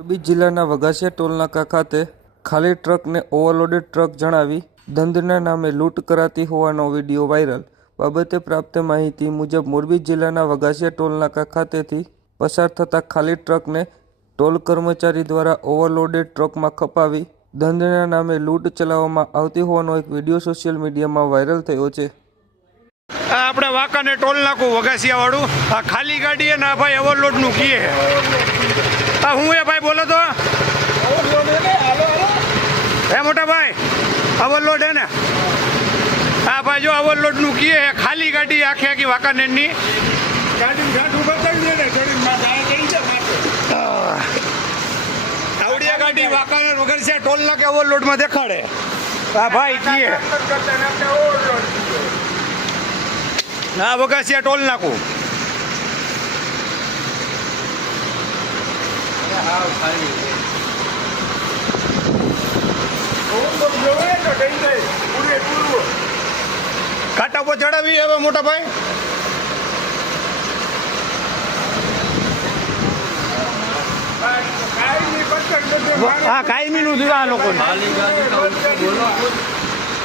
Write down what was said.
મોરબી જિલ્લાના વઘાસિયા ટોલનાકા ખાતે ખાલી ટ્રકને ઓવરલોડેડ ટ્રક જણાવી ધંધના નામે લૂંટ કરાતી હોવાનો વીડિયો વાયરલ. બાબતે પ્રાપ્ત માહિતી મુજબ મોરબી જિલ્લાના વઘાસિયા ટોલનાકા ખાતેથી પસાર થતા ખાલી ટ્રકને ટોલ કર્મચારી દ્વારા ઓવરલોડેડ ટ્રકમાં ખપાવી ધંધના નામે લૂંટ ચલાવવામાં આવતી હોવાનો એક વીડિયો સોશિયલ મીડિયામાં વાયરલ થયો છે. આપણે વાંકાને ટોલ નાખું વઘાસિયા વાળું આ ખાલી ગાડી ના ભાઈ ઓવરલોડનું કીએ. આ હું એ ભાઈ બોલો તો? હે મોટા ભાઈ ઓવરલોડ હે ને? હા ભાઈ જો ઓવરલોડનું કીએ ખાલી ગાડી આખી આખી વાંકાનેરની આવડિયા ગાડી વાંકાનેર વઘાસિયા ટોલ નાકે ઓવરલોડમાં દેખાડે. હા ભાઈ કીએ. ના વગાસિયા ટોલ નાખું. કાંટા પર ચડાવી હવે મોટા ભાઈ. હા કાયમી નું દીવા લોકો